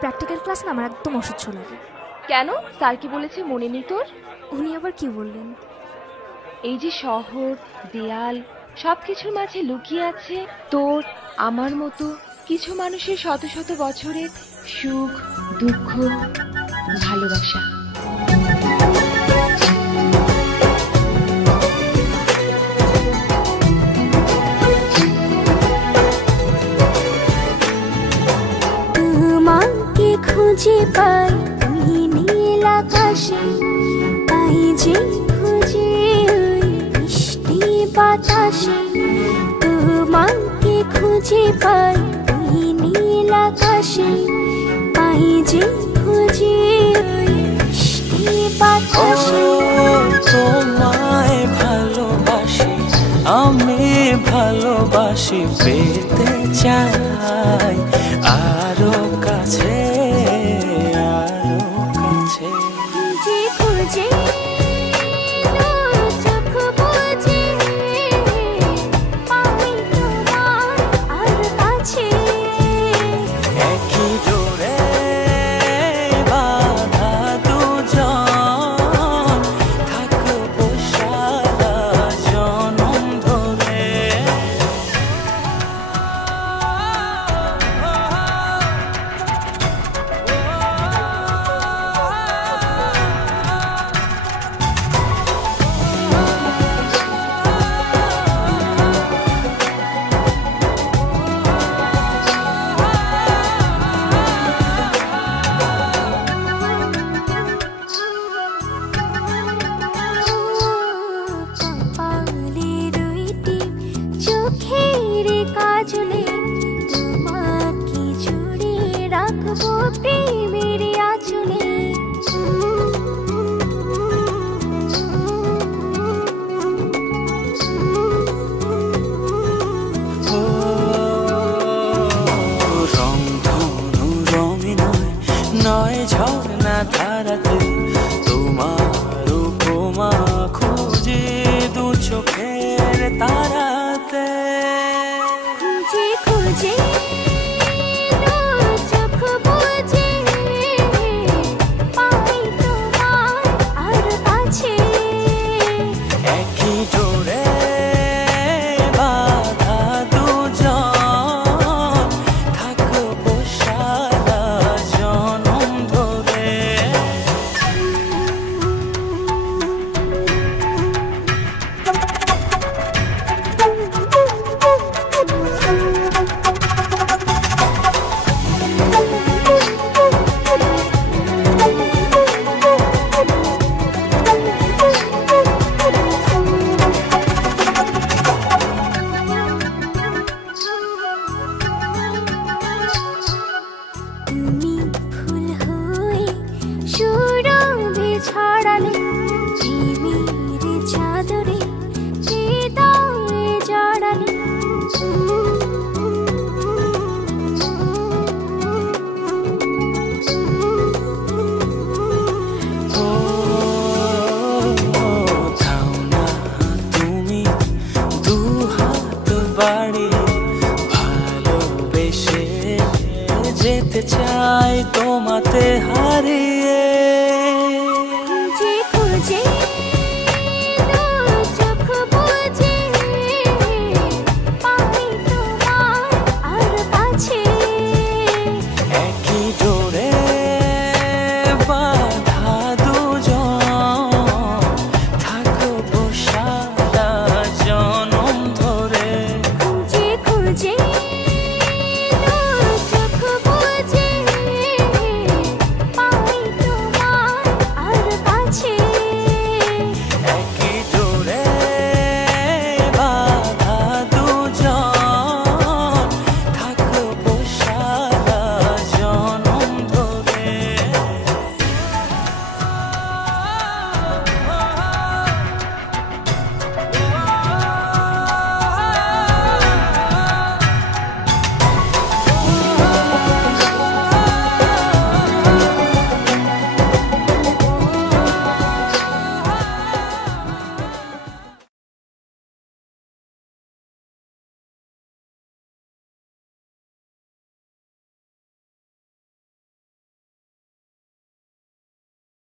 Practical class না আমার একদম অসহ্য লাগে। কেন? স্যার কি বলেছে মনে নেই তোর? উনি আবার কি বললেন? এই যে শহর, দেয়াল, সবকিছুর মাঝে লুকিয়ে আছে তোর আমার মতো কিছু মানুষের শত শত বছরের সুখ, দুঃখ, ভালোবাসা। তোমাকে খুঁজে পাই ওই নীল আকাশে, তাই যে খুঁজে ওই বৃষ্টি বাতাসে। তোমাকে খুঁজে পাই ওই নীল আকাশে, তাই যে খুঁজে ওই বৃষ্টি বাতাসে। তোমায় ভালোবাসি, আমি ভালোবাসি, পেতে চাই আরো কাছে, আরো কাছে। খুঁজে খুঁজে চোখ বুজে পাই তোমার আর কাছে। একই ডোরে বাঁধা দুজন, থাকবো সারা জনম ধরে। কপালে দুইটি চোখের